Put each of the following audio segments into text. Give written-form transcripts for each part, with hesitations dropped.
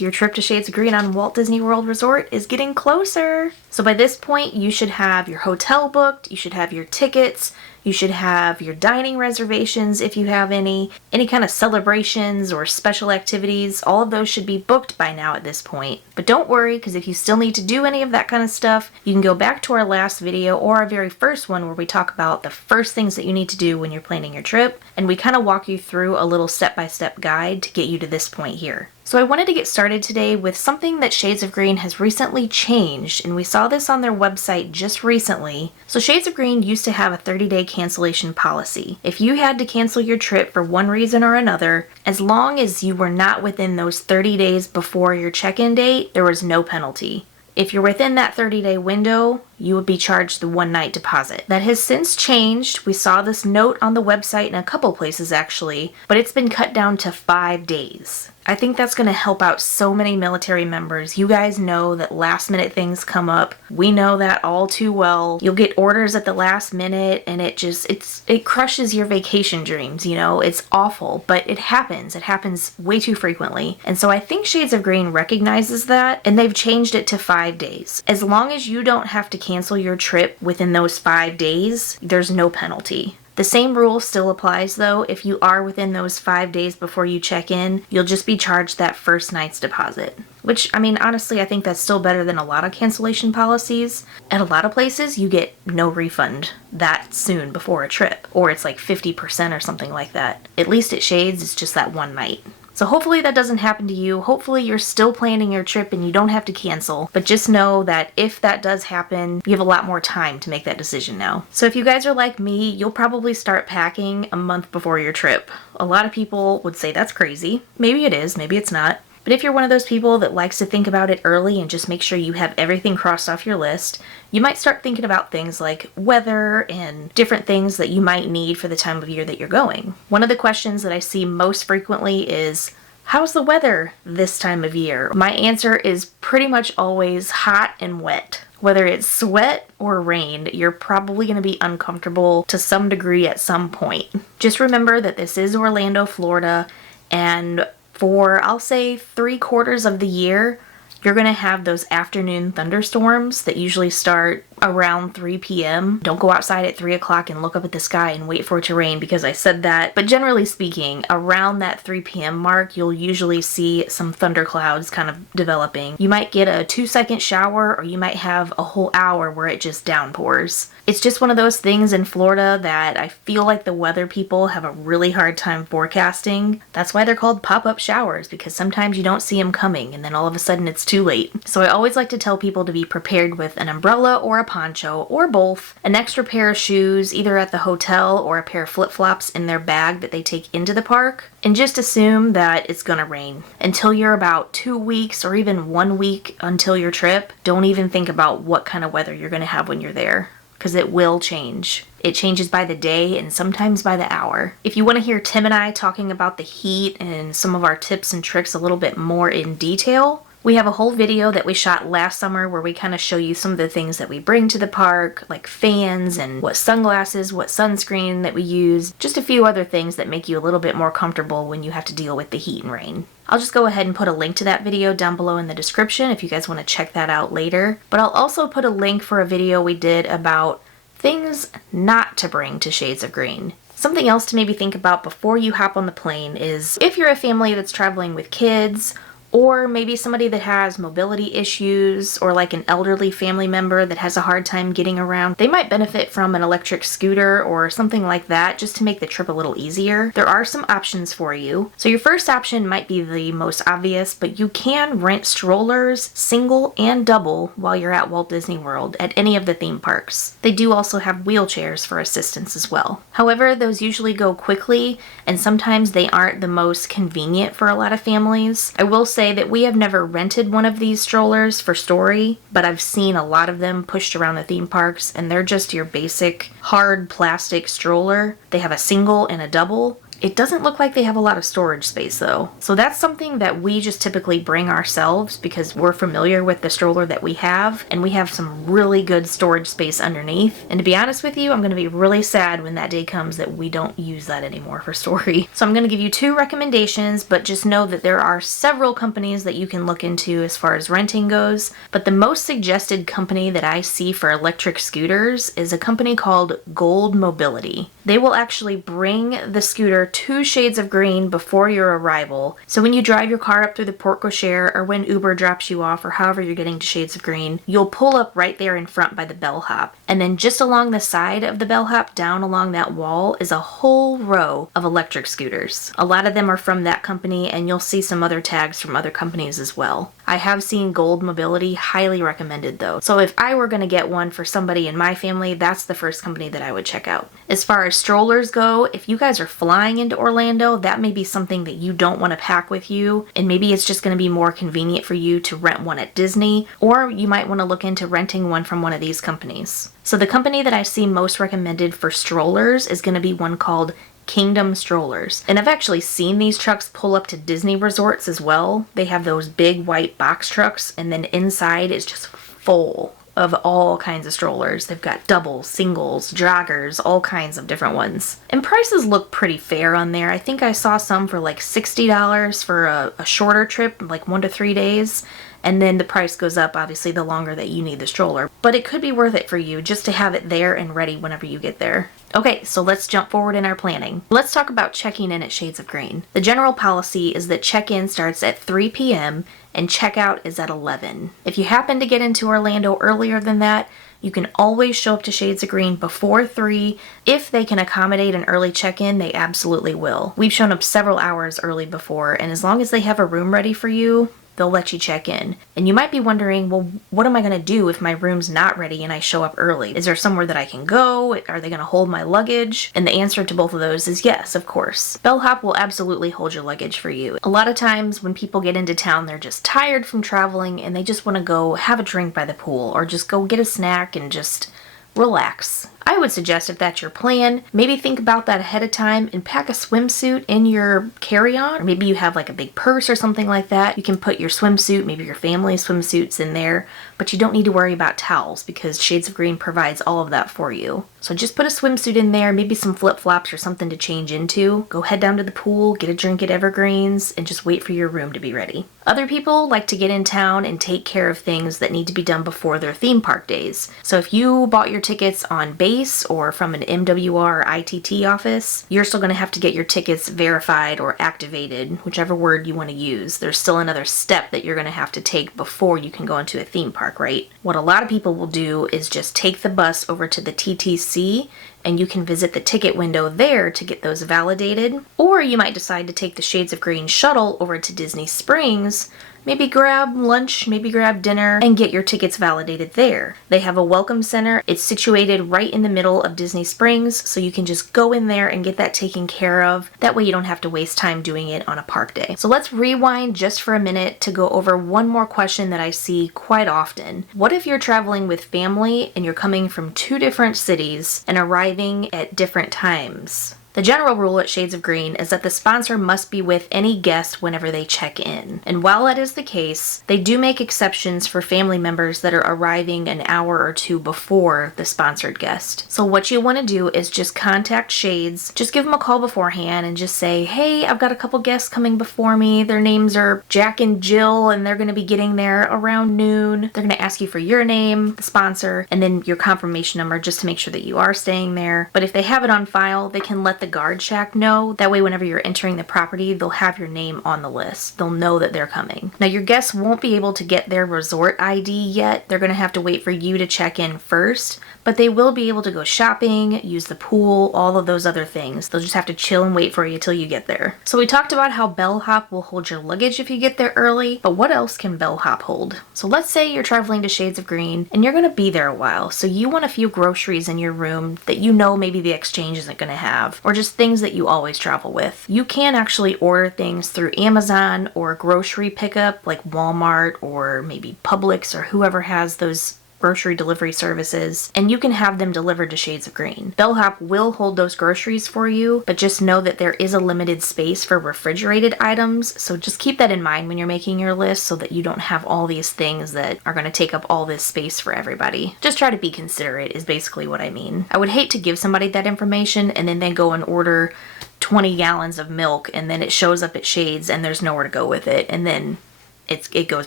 Your trip to Shades of Green on Walt Disney World Resort is getting closer. So by this point, you should have your hotel booked, you should have your tickets, you should have your dining reservations if you have any kind of celebrations or special activities. All of those should be booked by now at this point. But don't worry, because if you still need to do any of that kind of stuff, you can go back to our last video or our very first one where we talk about the first things that you need to do when you're planning your trip, and we kind of walk you through a little step-by-step guide to get you to this point here. So I wanted to get started today with something that Shades of Green has recently changed, and we saw this on their website just recently. So Shades of Green used to have a 30-day cancellation policy. If you had to cancel your trip for one reason or another, as long as you were not within those 30 days before your check-in date, there was no penalty. If you're within that 30-day window, you would be charged the one-night deposit. That has since changed. We saw this note on the website in a couple places actually, but it's been cut down to 5 days. I think that's going to help out so many military members. You guys know that last minute things come up. We know that all too well. You'll get orders at the last minute and it crushes your vacation dreams, you know? It's awful, but it happens. It happens way too frequently. And so I think Shades of Green recognizes that and they've changed it to 5 days. As long as you don't have to cancel your trip within those 5 days, there's no penalty. The same rule still applies though. If you are within those 5 days before you check in, you'll just be charged that first night's deposit. Which, I mean, honestly, I think that's still better than a lot of cancellation policies. At a lot of places, you get no refund that soon before a trip, or it's like 50% or something like that. At least at Shades, it's just that one night. So hopefully that doesn't happen to you. Hopefully you're still planning your trip and you don't have to cancel. But just know that if that does happen, you have a lot more time to make that decision now. So if you guys are like me, you'll probably start packing a month before your trip. A lot of people would say that's crazy. Maybe it is, maybe it's not. But if you're one of those people that likes to think about it early and just make sure you have everything crossed off your list, you might start thinking about things like weather and different things that you might need for the time of year that you're going. One of the questions that I see most frequently is, how's the weather this time of year? My answer is pretty much always hot and wet. Whether it's sweat or rain, you're probably going to be uncomfortable to some degree at some point. Just remember that this is Orlando, Florida, and for, I'll say, 3/4 of the year, you're going to have those afternoon thunderstorms that usually start around 3 p.m. Don't go outside at 3 o'clock and look up at the sky and wait for it to rain because I said that. But generally speaking, around that 3 p.m. mark, you'll usually see some thunderclouds kind of developing. You might get a 2-second shower or you might have a whole hour where it just downpours. It's just one of those things in Florida that I feel like the weather people have a really hard time forecasting. That's why they're called pop-up showers, because sometimes you don't see them coming and then all of a sudden it's too late. So I always like to tell people to be prepared with an umbrella or a poncho or both, an extra pair of shoes either at the hotel or a pair of flip-flops in their bag that they take into the park, and just assume that it's gonna rain. Until you're about 2 weeks or even 1 week until your trip, don't even think about what kind of weather you're gonna have when you're there, because it will change. It changes by the day and sometimes by the hour. If you want to hear Tim and I talking about the heat and some of our tips and tricks a little bit more in detail, we have a whole video that we shot last summer where we kind of show you some of the things that we bring to the park, like fans and what sunglasses, what sunscreen that we use, just a few other things that make you a little bit more comfortable when you have to deal with the heat and rain. I'll just go ahead and put a link to that video down below in the description if you guys want to check that out later. But I'll also put a link for a video we did about things not to bring to Shades of Green. Something else to maybe think about before you hop on the plane is if you're a family that's traveling with kids, or maybe somebody that has mobility issues, or like an elderly family member that has a hard time getting around, they might benefit from an electric scooter or something like that just to make the trip a little easier. There are some options for you. So your first option might be the most obvious, but you can rent strollers, single and double, while you're at Walt Disney World at any of the theme parks. They do also have wheelchairs for assistance as well. However, those usually go quickly, and sometimes they aren't the most convenient for a lot of families. I will say that we have never rented one of these strollers for Story, but I've seen a lot of them pushed around the theme parks, and they're just your basic hard plastic stroller. They have a single and a double. It doesn't look like they have a lot of storage space though. So that's something that we just typically bring ourselves because we're familiar with the stroller that we have, and we have some really good storage space underneath. And to be honest with you, I'm going to be really sad when that day comes that we don't use that anymore for story. So I'm going to give you 2 recommendations, but just know that there are several companies that you can look into as far as renting goes. But the most suggested company that I see for electric scooters is a company called Gold Mobility. They will actually bring the scooter to Shades of Green before your arrival. So when you drive your car up through the porte cochere, or when Uber drops you off, or however you're getting to Shades of Green, you'll pull up right there in front by the bellhop. And then just along the side of the bellhop, down along that wall, is a whole row of electric scooters. A lot of them are from that company, and you'll see some other tags from other companies as well. I have seen Gold Mobility highly recommended though. So if I were going to get one for somebody in my family, that's the first company that I would check out. As far as strollers go, if you guys are flying into Orlando, that may be something that you don't want to pack with you, and maybe it's just going to be more convenient for you to rent one at Disney, or you might want to look into renting one from one of these companies. So the company that I see most recommended for strollers is going to be one called Kingdom Strollers. And I've actually seen these trucks pull up to Disney resorts as well. They have those big white box trucks, and then inside is just full of all kinds of strollers. They've got doubles, singles, joggers, all kinds of different ones. And prices look pretty fair on there. I think I saw some for like $60 for a shorter trip, like 1 to 3 days. And then the price goes up, obviously, the longer that you need the stroller. But it could be worth it for you just to have it there and ready whenever you get there. Okay, so let's jump forward in our planning. Let's talk about checking in at Shades of Green. The general policy is that check-in starts at 3 p.m. and checkout is at 11. If you happen to get into Orlando earlier than that, you can always show up to Shades of Green before 3. If they can accommodate an early check-in, they absolutely will. We've shown up several hours early before, and as long as they have a room ready for you, they'll let you check in. And you might be wondering, well, what am I going to do if my room's not ready and I show up early? Is there somewhere that I can go? Are they going to hold my luggage? And the answer to both of those is yes, of course. Bellhop will absolutely hold your luggage for you. A lot of times when people get into town, they're just tired from traveling and they just want to go have a drink by the pool or just go get a snack and just relax. I would suggest, if that's your plan, maybe think about that ahead of time and pack a swimsuit in your carry-on. Or maybe you have like a big purse or something like that. You can put your swimsuit, maybe your family swimsuits in there, but you don't need to worry about towels because Shades of Green provides all of that for you. So just put a swimsuit in there, maybe some flip-flops or something to change into. Go head down to the pool, get a drink at Evergreens, and just wait for your room to be ready. Other people like to get in town and take care of things that need to be done before their theme park days. So if you bought your tickets on base or from an MWR or ITT office, you're still going to have to get your tickets verified or activated, whichever word you want to use. There's still another step that you're going to have to take before you can go into a theme park, right? What a lot of people will do is just take the bus over to the TTC, and you can visit the ticket window there to get those validated. Or you might decide to take the Shades of Green shuttle over to Disney Springs, maybe grab lunch, maybe grab dinner, and get your tickets validated there. They have a welcome center. It's situated right in the middle of Disney Springs, so you can just go in there and get that taken care of. That way you don't have to waste time doing it on a park day. So let's rewind just for a minute to go over one more question that I see quite often. What if you're traveling with family and you're coming from 2 different cities and arriving at different times? The general rule at Shades of Green is that the sponsor must be with any guest whenever they check in. And while that is the case, they do make exceptions for family members that are arriving an hour or 2 before the sponsored guest. So what you want to do is just contact Shades, just give them a call beforehand and just say, hey, I've got a couple guests coming before me. Their names are Jack and Jill, and they're going to be getting there around noon. They're going to ask you for your name, the sponsor, and then your confirmation number just to make sure that you are staying there. But if they have it on file, they can let the guard shack know. That way whenever you're entering the property, they'll have your name on the list. They'll know that they're coming. Now your guests won't be able to get their resort ID yet. They're going to have to wait for you to check in first, but they will be able to go shopping, use the pool, all of those other things. They'll just have to chill and wait for you till you get there. So we talked about how bellhop will hold your luggage if you get there early, but what else can bellhop hold? So let's say you're traveling to Shades of Green and you're going to be there a while, so you want a few groceries in your room that you know maybe the exchange isn't going to have, or just things that you always travel with. You can actually order things through Amazon or grocery pickup like Walmart or maybe Publix or whoever has those grocery delivery services, and you can have them delivered to Shades of Green. Bellhop will hold those groceries for you, but just know that there is a limited space for refrigerated items, so just keep that in mind when you're making your list so that you don't have all these things that are going to take up all this space for everybody. Just try to be considerate is basically what I mean. I would hate to give somebody that information and then they go and order 20 gallons of milk and then it shows up at Shades and there's nowhere to go with it, and then it goes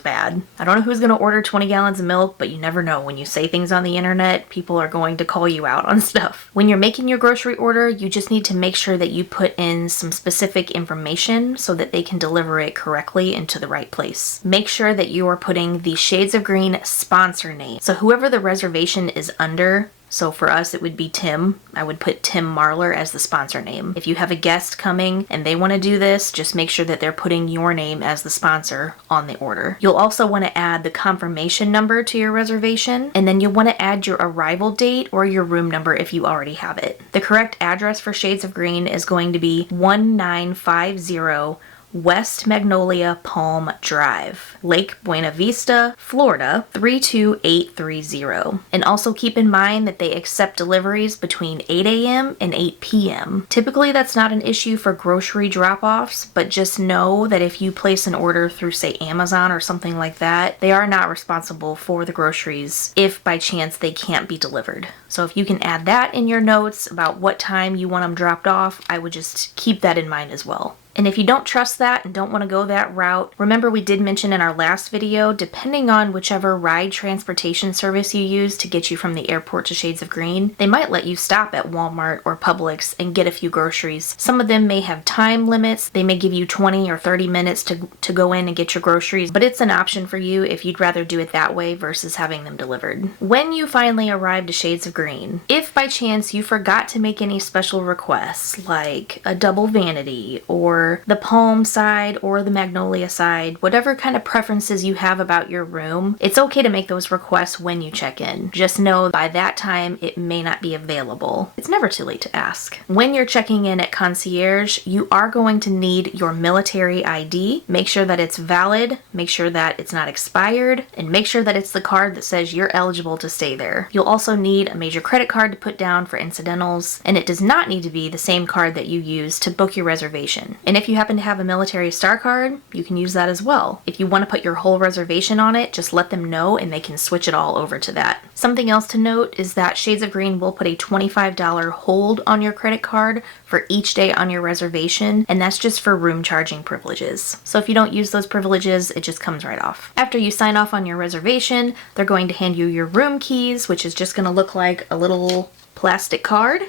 bad. I don't know who's going to order 20 gallons of milk, but you never know. When you say things on the internet, people are going to call you out on stuff. When you're making your grocery order, you just need to make sure that you put in some specific information so that they can deliver it correctly and to the right place. Make sure that you are putting the Shades of Green sponsor name. So whoever the reservation is under, so for us, it would be Tim. I would put Tim Marlar as the sponsor name. If you have a guest coming and they want to do this, just make sure that they're putting your name as the sponsor on the order. You'll also want to add the confirmation number to your reservation, and then you'll want to add your arrival date or your room number if you already have it. The correct address for Shades of Green is going to be 1950 West Magnolia Palm Drive, Lake Buena Vista, Florida 32830. And also keep in mind that they accept deliveries between 8 a.m. and 8 p.m. Typically that's not an issue for grocery drop-offs, but just know that if you place an order through, say, Amazon or something like that, they are not responsible for the groceries if by chance they can't be delivered. So if you can add that in your notes about what time you want them dropped off, I would just keep that in mind as well. And if you don't trust that and don't want to go that route, remember we did mention in our last video, depending on whichever ride transportation service you use to get you from the airport to Shades of Green, they might let you stop at Walmart or Publix and get a few groceries. Some of them may have time limits. They may give you 20 or 30 minutes to go in and get your groceries, but it's an option for you if you'd rather do it that way versus having them delivered. When you finally arrive to Shades of Green, if by chance you forgot to make any special requests, like a double vanity or the palm side or the magnolia side, whatever kind of preferences you have about your room, it's okay to make those requests when you check in. Just know by that time it may not be available. It's never too late to ask. When you're checking in at concierge, you are going to need your military ID. Make sure that it's valid, make sure that it's not expired, and make sure that it's the card that says you're eligible to stay there. You'll also need a major credit card to put down for incidentals, and it does not need to be the same card that you use to book your reservation. And if you happen to have a military star card, you can use that as well. If you want to put your whole reservation on it, just let them know and they can switch it all over to that. Something else to note is that Shades of Green will put a $25 hold on your credit card for each day on your reservation, and that's just for room charging privileges. So if you don't use those privileges, it just comes right off. After you sign off on your reservation, they're going to hand you your room keys, which is just going to look like a little plastic card.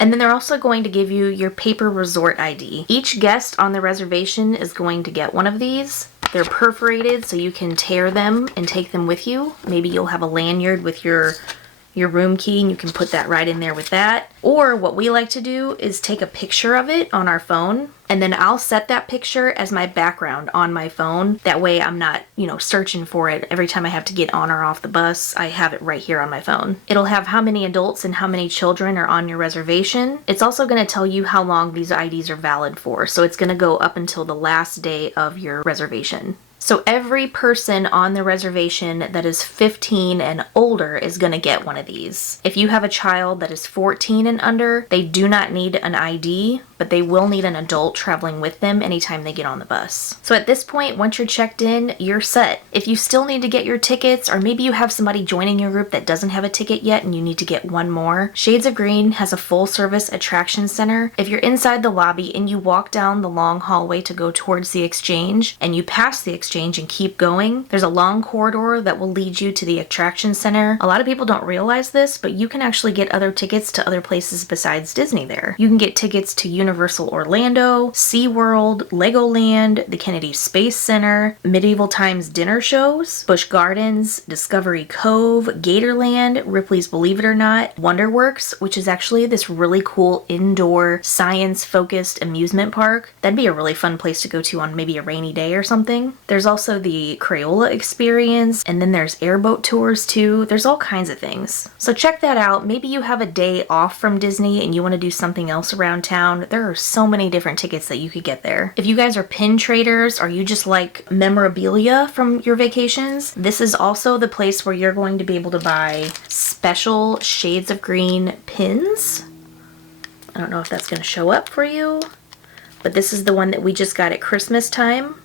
And then they're also going to give you your paper resort ID. Each guest on the reservation is going to get one of these. They're perforated so you can tear them and take them with you. Maybe you'll have a lanyard with your room key and you can put that right in there with that. Or what we like to do is take a picture of it on our phone, and then I'll set that picture as my background on my phone. That way I'm not, searching for it every time I have to get on or off the bus. I have it right here on my phone. It'll have how many adults and how many children are on your reservation. It's also going to tell you how long these IDs are valid for. So it's going to go up until the last day of your reservation. So every person on the reservation that is 15 and older is going to get one of these. If you have a child that is 14 and under, they do not need an ID, but they will need an adult traveling with them anytime they get on the bus. So at this point, once you're checked in, you're set. If you still need to get your tickets, or maybe you have somebody joining your group that doesn't have a ticket yet and you need to get one more, Shades of Green has a full service attraction center. If you're inside the lobby and you walk down the long hallway to go towards the exchange and you pass the exchange and keep going, there's a long corridor that will lead you to the attraction center. A lot of people don't realize this, but you can actually get other tickets to other places besides Disney there. You can get tickets to Universal Orlando, SeaWorld, Legoland, the Kennedy Space Center, Medieval Times dinner shows, Busch Gardens, Discovery Cove, Gatorland, Ripley's Believe It or Not, Wonderworks, which is actually this really cool indoor science-focused amusement park. That'd be a really fun place to go to on maybe a rainy day or something. There's There's also the Crayola experience, and then there's airboat tours too. There's all kinds of things. So check that out. Maybe you have a day off from Disney and you want to do something else around town. There are so many different tickets that you could get there. If you guys are pin traders or you just like memorabilia from your vacations, this is also the place where you're going to be able to buy special shades of green pins. I don't know if that's going to show up for you, but this is the one that we just got at Christmas time.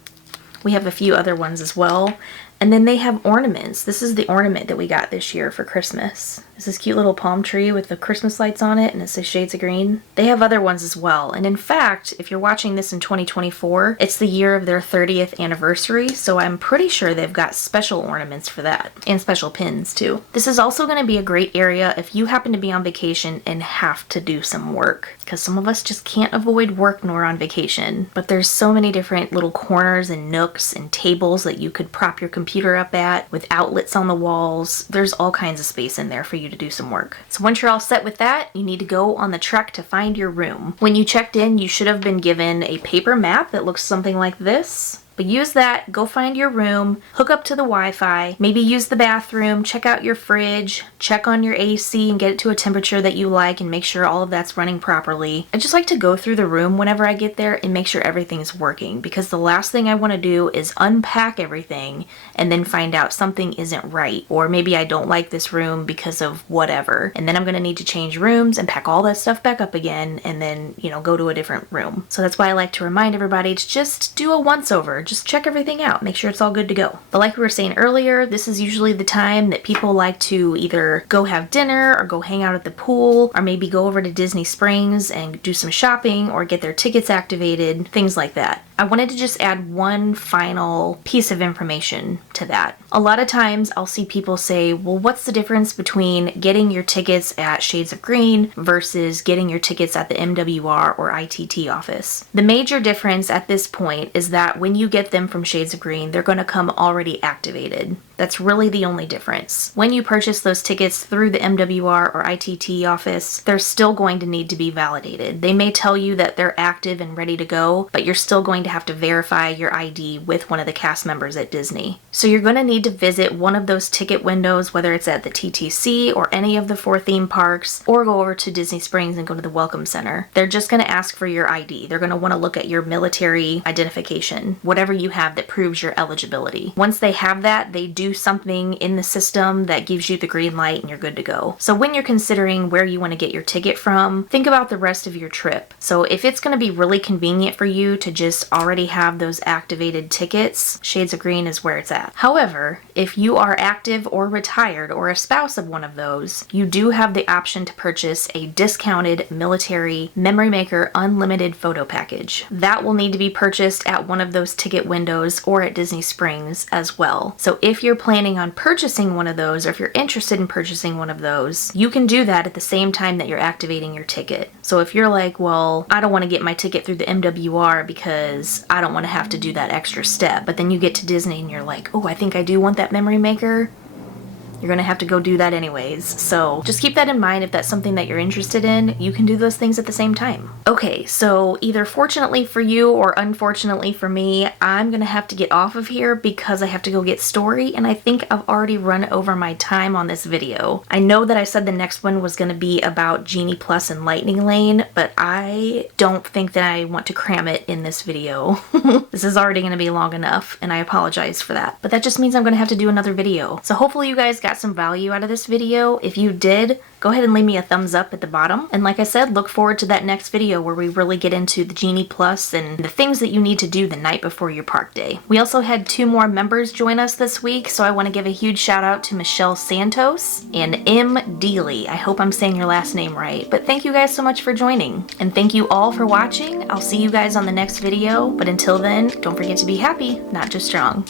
We have a few other ones as well. And then they have ornaments. This is the ornament that we got this year for Christmas. It's this cute little palm tree with the Christmas lights on it, and it says shades of green. They have other ones as well. And in fact, if you're watching this in 2024, it's the year of their 30th anniversary, so I'm pretty sure they've got special ornaments for that, and special pins too. This is also going to be a great area if you happen to be on vacation and have to do some work, because some of us just can't avoid work when we're on vacation. But there's so many different little corners and nooks and tables that you could prop your computer up at with outlets on the walls. There's all kinds of space in there for you to do some work. So once you're all set with that, you need to go on the trek to find your room. When you checked in, you should have been given a paper map that looks something like this. But use that, go find your room, hook up to the Wi-Fi, maybe use the bathroom, check out your fridge, check on your AC and get it to a temperature that you like and make sure all of that's running properly. I just like to go through the room whenever I get there and make sure everything is working, because the last thing I want to do is unpack everything and then find out something isn't right, or maybe I don't like this room because of whatever, and then I'm going to need to change rooms and pack all that stuff back up again and then, you know, go to a different room. So that's why I like to remind everybody to just do a once-over. Just check everything out, make sure it's all good to go. But like we were saying earlier, this is usually the time that people like to either go have dinner or go hang out at the pool, or maybe go over to Disney Springs and do some shopping or get their tickets activated, things like that. I wanted to just add one final piece of information to that. A lot of times I'll see people say, well, what's the difference between getting your tickets at Shades of Green versus getting your tickets at the MWR or ITT office? The major difference at this point is that when you get them from Shades of Green, they're going to come already activated. That's really the only difference. When you purchase those tickets through the MWR or ITT office, they're still going to need to be validated. They may tell you that they're active and ready to go, but you're still going to have to verify your ID with one of the cast members at Disney. So you're going to need to visit one of those ticket windows, whether it's at the TTC or any of the 4 theme parks, or go over to Disney Springs and go to the Welcome Center. They're just going to ask for your ID. They're going to want to look at your military identification, whatever you have that proves your eligibility. Once they have that, they do something in the system that gives you the green light and you're good to go. So when you're considering where you want to get your ticket from, think about the rest of your trip. So if it's going to be really convenient for you to just already have those activated tickets, Shades of Green is where it's at. However, if you are active or retired or a spouse of one of those, you do have the option to purchase a discounted military Memory Maker unlimited photo package. That will need to be purchased at one of those ticket windows or at Disney Springs as well. So if you're planning on purchasing one of those, or if you're interested in purchasing one of those, you can do that at the same time that you're activating your ticket. So if you're like, well, I don't want to get my ticket through the MWR because I don't want to have to do that extra step, but then you get to Disney and you're like, oh, I think I do want that Memory Maker, you're gonna have to go do that anyways. So just keep that in mind. If that's something that you're interested in, you can do those things at the same time. Okay, so either fortunately for you or unfortunately for me, I'm gonna have to get off of here because I have to go get Story, and I think I've already run over my time on this video. I know that I said the next one was gonna be about Genie Plus and Lightning Lane, but I don't think that I want to cram it in this video. This is already gonna be long enough, and I apologize for that. But that just means I'm gonna have to do another video. So hopefully you guys got some value out of this video. If you did, go ahead and leave me a thumbs up at the bottom. And like I said, look forward to that next video where we really get into the Genie Plus and the things that you need to do the night before your park day. We also had 2 more members join us this week, so I want to give a huge shout out to Michelle Santos and M. Deely. I hope I'm saying your last name right, but thank you guys so much for joining. And thank you all for watching. I'll see you guys on the next video, but until then, don't forget to be happy, not just strong.